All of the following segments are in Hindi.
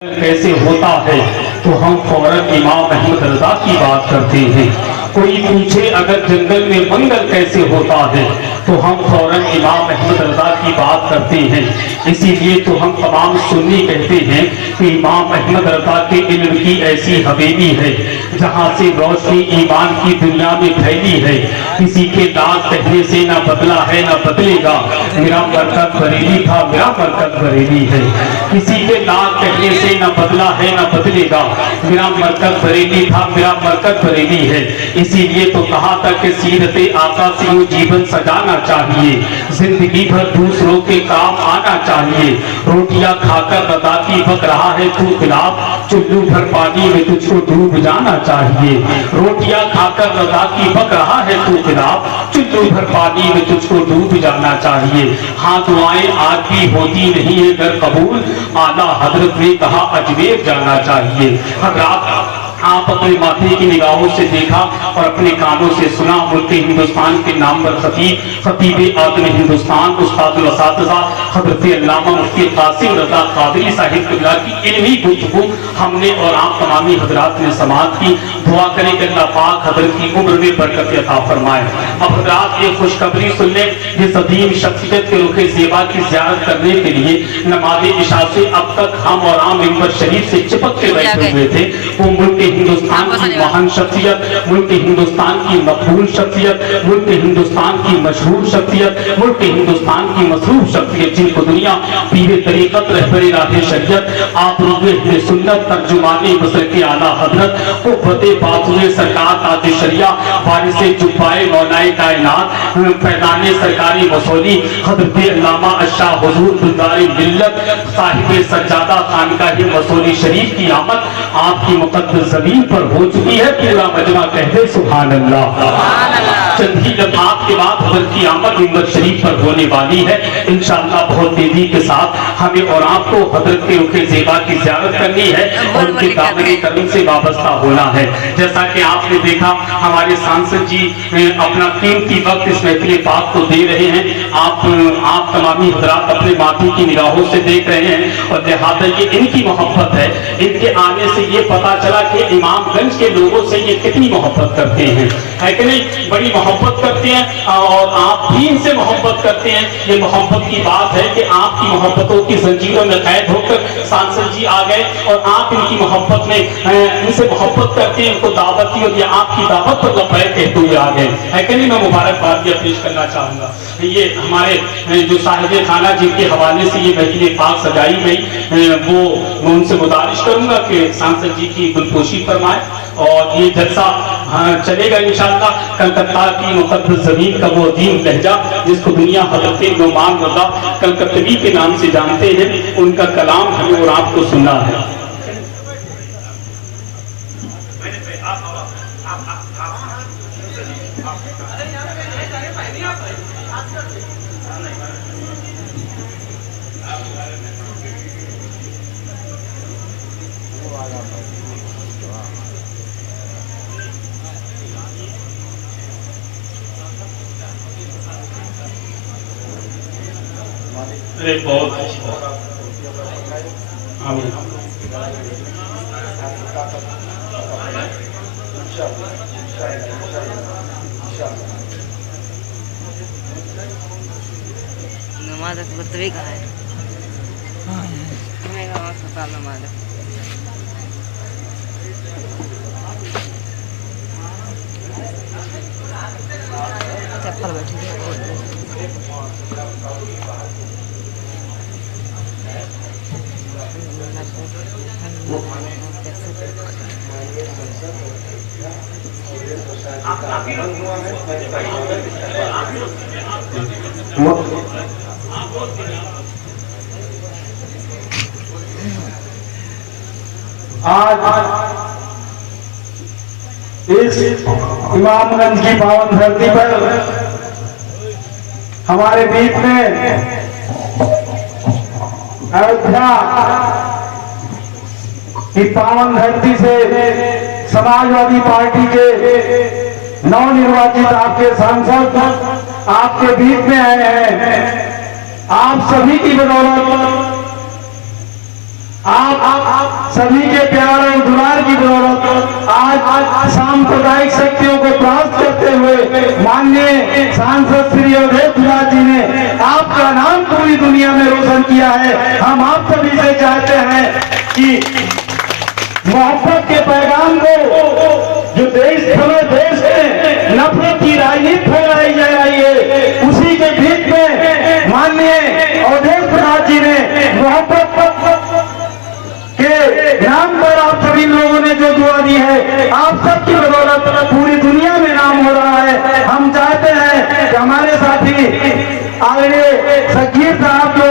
कैसे होता है तो हम फौरन इमाम अहमद रजा की बात करते हैं। कोई पूछे अगर जंगल में मंगल कैसे होता है तो हम फौरन इमाम अहमद रजा की बात करते हैं। इसीलिए तो हम तमाम सुन्नी कहते हैं कि इमाम अहमद रजा के इल्म की ऐसी हवेली है जहाँ से रोशनी ईमान की दुनिया में फैली है। किसी के नाम कहने से ना बदला है ना बदलेगा, मेरा मरकज बरेली था मेरा मरकज बरेली है। किसी के नाम कहने से ना बदला है ना बदलेगा, मेरा मरकज बरेली था मेरा मरकज बरेली है। इसीलिए तो कहा था कि सीरते आका से यूं जीवन सजाना चाहिए, जिंदगी भर दूसरों के काम आना चाहिए। रोटियां खाकर बता की बक रहा है तू गुलाब, चुल्लू भर पानी में तुझको डूब जाना चाहिए। रोटियां खाकर बता की बक रहा है तू गुलाब, चुल्लू भर पानी में तुझको डूब जाना चाहिए। हाँ दुआएं आज भी होती नहीं है घर कबूल, आला हजरत ने कहा अजमेर जाना चाहिए। हजरात आप अपने माथे की निगाहों से देखा और अपने कानों से सुना। मुल्क हिंदुस्तान के नाम पर खतीब आदम हिंदुस्तान उस्तादुल असातिज़ा हज़रत अल्लामा मुफ्ती कासिम रज़ा क़ादरी साहिब क़िबला की इल्मी गुफ्तगू हमने और आप तमामी हजरात ने समाअत की। दुआ करें कि अल्लाह पाक हजरत की उम्र में बरकत अता फरमाए। अब हजरात ये खुशखबरी सुन लें, जिस अदीम शख्सियत के रुख़ ज़ेबा की ज़ियारत करने के लिए नमाज़ इशा से अब तक हम और आम मिंबर शरीफ से चिपक के बैठे हुए थे, वो मुल्क हिंदुस्तान की महान शख्सियत, मुल्क हिंदुस्तान की मकबूल शख्सियत, मुल्क हिंदुस्तान की मशहूर शख्सियत, मुल्क हिंदुस्तान की मसरूफ शख्सियत, जिनको दुनिया पीरे तरीक़त रहबरे राहे शरीयत आप रुज़े सुन्नत तर्जुमाने मसर के आला हजरत क़ुव्वते बाज़ुए सरकार ताज शरिया वारिसे जुब्बाए मौलाए कायनात फैज़ाने सरकारी मसौली हज़रत अल्लामा अशाह हुज़ूर गुलज़ारे मिल्लत साहिब सज्जादा खानकाह मसौली शरीफ की आमद आपकी मुक़द्दस ज़मीन पर हो चुकी है। पूरा मजमा कहते सुभान अल्लाह। चंद ही लम्हात के बाद हज़रत की आमद मिंबर शरीफ पर होने वाली है। इंशाअल्लाह बहुत तेजी के साथ हमें और आपको हज़रत के रुख़े ज़ेबा की ज़ियारत करनी है और उनके दामन करम से वाबस्ता होना है। जैसा कि आपने देखा हमारे सांसद जी अपना कीमती वक्त इस महफिल पाक को दे रहे हैं। आप तमामी हज़रात अपने माथे की निगाहों से देख रहे हैं और लिहाजा ये इनकी मोहब्बत है। इनके आने से ये पता चला कि इमामगंज के लोगों से ये कितनी मोहब्बत करते हैं, है कि नहीं? बड़ी मोहब्बत करते हैं और आप भी इनसे मोहब्बत करते हैं। ये मोहब्बत की बात है कि आपकी मोहब्बतों की जंजीरों में कैद होकर सांसद जी आ गए और आप इनकी मोहब्बत में इनसे मोहब्बत करते हैं, इनको दावत दी और ये आपकी दावत पर लब्बैक कहते हुए आ गए, है कि नहीं? मैं मुबारकबाद भी पेश करना चाहूँगा। ये हमारे जो साहिब खाना जिनके हवाले से ये महफिल पाक सजाई गई वो मैं उनसे गुजारिश करूँगा कि सांसद जी की गुलपोशी फरमाए और ये जलसा चलेगा इंशाअल्लाह। कलकत्ता की मुक़द्दस ज़मीन का वो अजीम लहजा जिसको दुनिया हज़रत नौमान रज़ा कलकत्तवी के नाम से जानते हैं, उनका कलाम हमें और आपको सुनना है। बहुत नमाज गुर्तवी कहाँ है? नमाज चप्पल बैठी आज इस इमामगंज की पावन धरती पर हमारे बीच में अयोध्या की पावन धरती से समाजवादी पार्टी के नवनिर्वाचित आपके सांसद आपके बीच में आए हैं। आप सभी की बदौलत आप सभी के प्यार और दुलार की बदौलत आज सांप्रदायिक शक्तियों को परास्त करते हुए माननीय सांसद श्री अवधेश प्रसाद जी ने आपका नाम पूरी दुनिया में रोशन किया है। हम आप सभी से चाहते हैं कि मोहब्बत के पैगाम को जो देश में नफरत की राजनीति फैलाई जा रही है, उसी के बीच में माननीय अवधेश प्रसाद जी ने मोहब्बत के नाम पर आप सभी लोगों ने जो दुआ दी है, आप सबकी बदौलत पूरी दुनिया में नाम हो रहा है। हम चाहते हैं कि हमारे साथी आदरणीय शकीर साहब जो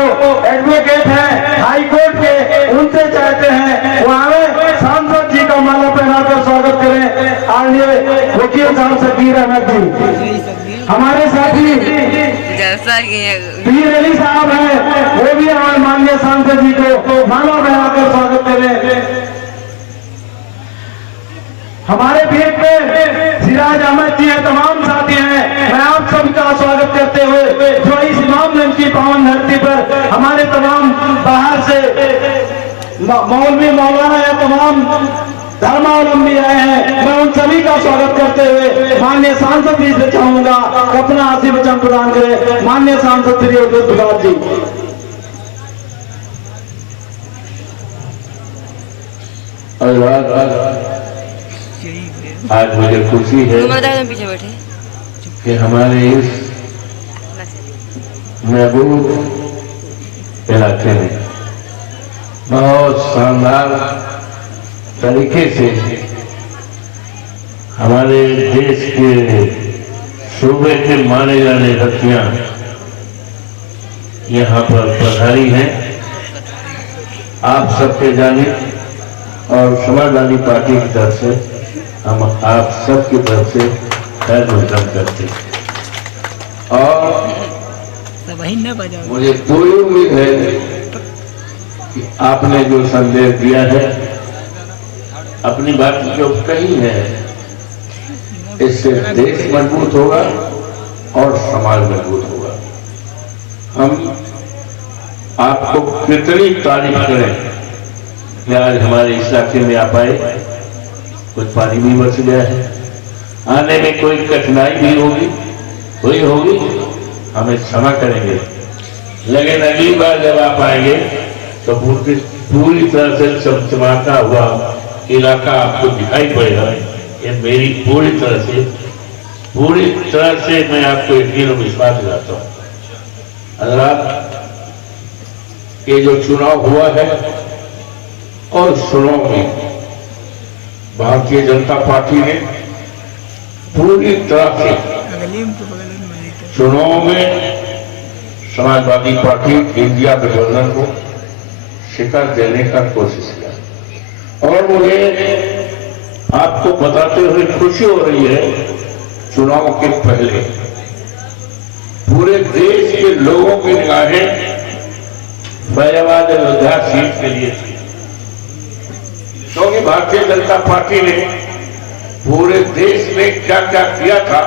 एडवोकेट हैं हाई कोर्ट के, उनसे चाहते हैं वो आए सांसद जी का माला पहनाकर स्वागत करें। आदरणीय वकील साहब शकीर अहमद जी, हमारे साथी पीर अली साहब हैं, वो भी हमारे माननीय सांसद जी को माला पहनाकर स्वागत करें। हमारे बीच में सिराज अहमद जी हैं, तमाम साथी हैं। मैं आप सबका स्वागत करते हुए जो इस इमामगंज की पावन धरती पर हमारे तमाम बाहर से मौलवी मौलाना या तमाम धर्मावलंबी आए हैं, मैं उन सभी का स्वागत करते हुए माननीय सांसद जी से चाहूंगा अपना आशीर्वचन प्रदान करें। माननीय सांसद श्री अवधेश प्रसाद जी। आज मुझे खुशी है पीछे बैठे कि हमारे इस महबूब इलाके में बहुत शानदार तरीके से हमारे देश के सूबे के माने जाने हस्तियां यहाँ पर पधारी हैं। आप सबके जानिब और समाजवादी पार्टी की तरफ से हम आप सबकी तरफ से खैर मकदम करते हैं और मुझे पूरी उम्मीद है कि आपने जो संदेश दिया है, अपनी बात जो कही है, इससे देश मजबूत होगा और समाज मजबूत होगा। हम आपको कितनी तारीफ करें कि आज हमारे इस इलाके में आ पाए। कुछ पानी भी बच गया है, आने में कोई कठिनाई भी होगी, हमें क्षमा करेंगे, लेकिन अगली बार जब आप आएंगे तो पूरी तरह से चमचमाता हुआ इलाका आपको दिखाई पड़ेगा। ये मेरी पूरी तरह से मैं आपको यकीन और विश्वास दिलाता हूँ। हज़रात, ये जो चुनाव हुआ है और चुनाव में भारतीय जनता पार्टी ने पूरी तरह से चुनाव में समाजवादी पार्टी इंडिया गठबंधन को शिकस्त देने का कोशिश किया और मुझे आपको बताते हुए खुशी हो रही है, चुनाव के पहले पूरे देश के लोगों की निगाहें फैजाबाद अयोध्या सीट के लिए थी, क्योंकि भारतीय जनता पार्टी ने पूरे देश में क्या क्या किया था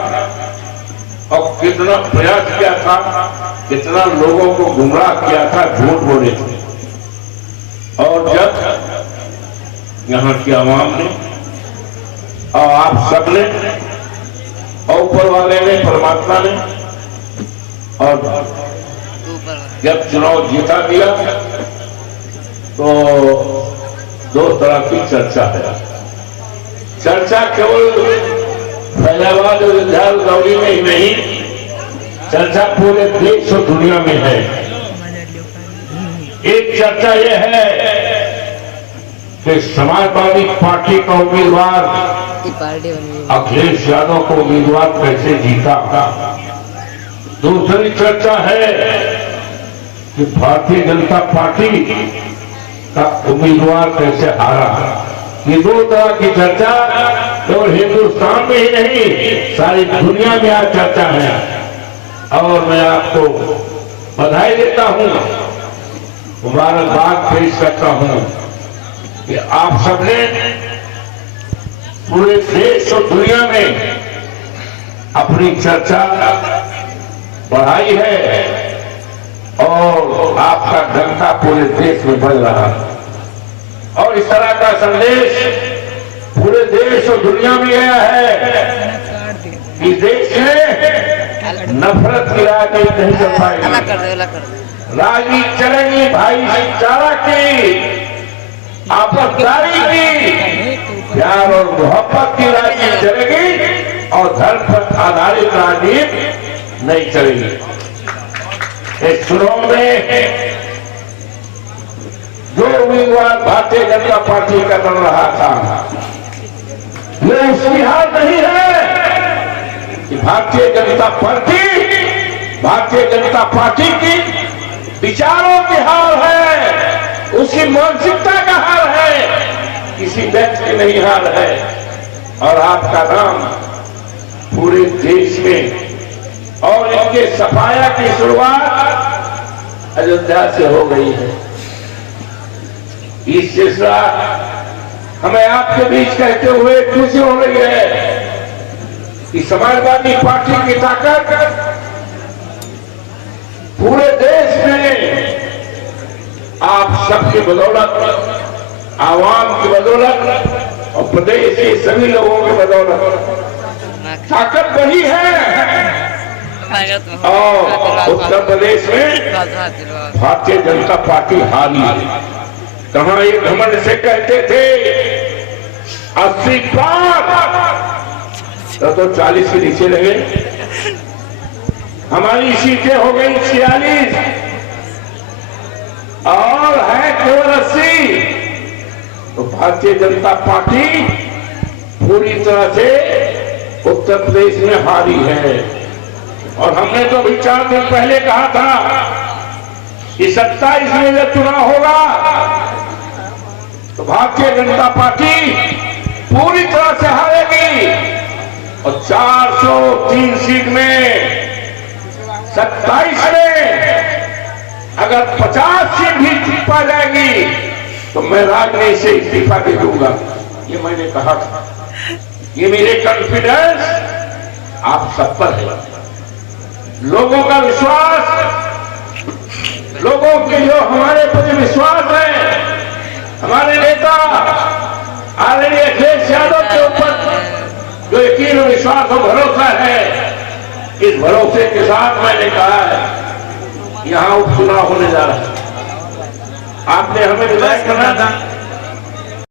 और कितना प्रयास किया था, कितना लोगों को गुमराह किया था झूठ बोले थे। और जब यहाँ की आवाम ने और आप सबने और ऊपर वाले ने, परमात्मा ने, और जब चुनाव जीता दिया तो दो तरह की चर्चा है। चर्चा केवल फैजाबाद और दौरी में ही नहीं, चर्चा पूरे देश और दुनिया में है। एक चर्चा यह है कि समाजवादी पार्टी का उम्मीदवार अखिलेश यादव को उम्मीदवार कैसे जीता। दूसरी चर्चा है कि भारतीय जनता पार्टी का उम्मीदवार कैसे हारा। ये दो तरह की चर्चा केवल हिंदुस्तान में ही नहीं, सारी दुनिया में आज चर्चा है। और मैं आपको बधाई देता हूं, मुबारकबाद पेश करता हूं कि आप सबने पूरे देश और दुनिया में अपनी चर्चा बढ़ाई है और आपका डंका पूरे देश में बढ़ रहा है। और इस तरह का संदेश पूरे देश और दुनिया में गया है कि देश में नफरत की राजनीति नहीं चल पाएगी, अलग कर दो, अलग कर दो। राजनीति चलेगी भाईचारा की, आपसदारी की, प्यार और मोहब्बत की राजनीति चलेगी और धर्म पर आधारित राजनीति नहीं चलेगी। इस चुनाव में जो उम्मीदवार भारतीय जनता पार्टी का बन रहा था, ये उसकी हार नहीं है कि भारतीय जनता पार्टी की विचारों की हार है, उसकी मानसिकता का हार है, किसी व्यक्ति की नहीं हार है। और आपका नाम पूरे देश में और इनके सफाया की शुरुआत अयोध्या से हो गई है। इस सिलसिला हमें आपके बीच कहते हुए खुशी हो रही है कि समाजवादी पार्टी की ताकत पूरे देश में आप सबकी बदौलत, आवाम की बदौलत और प्रदेश के सभी लोगों की बदौलत ताकत बढ़ी है। और उत्तर प्रदेश में भारतीय जनता पार्टी हारी है। कहां ये घमंड से कहते थे 80 पार, तो 40 के नीचे लगे। हमारी सीटें हो गई 46 और है केवल 80। तो भारतीय जनता पार्टी पूरी तरह से उत्तर प्रदेश में हारी है। और हमने तो अभी 4 दिन पहले कहा था कि 27 में जब चुनाव होगा तो भारतीय जनता पार्टी पूरी तरह से हारेगी और 403 सीट में 27 में अगर 50 सीट भी जीत पा जाएगी तो मैं राजनीति से इस्तीफा दे दूंगा। ये मैंने कहा था। ये मेरे कॉन्फिडेंस आप सब पर है। लोगों का विश्वास, लोगों के जो हमारे प्रति विश्वास है, हमारे नेता आदरणीय अखिलेश यादव के ऊपर जो यकीन और विश्वास और भरोसा है, इस भरोसे के साथ मैंने कहा है यहां उपचुनाव होने जा रहा है। आपने हमें विधायक बना था,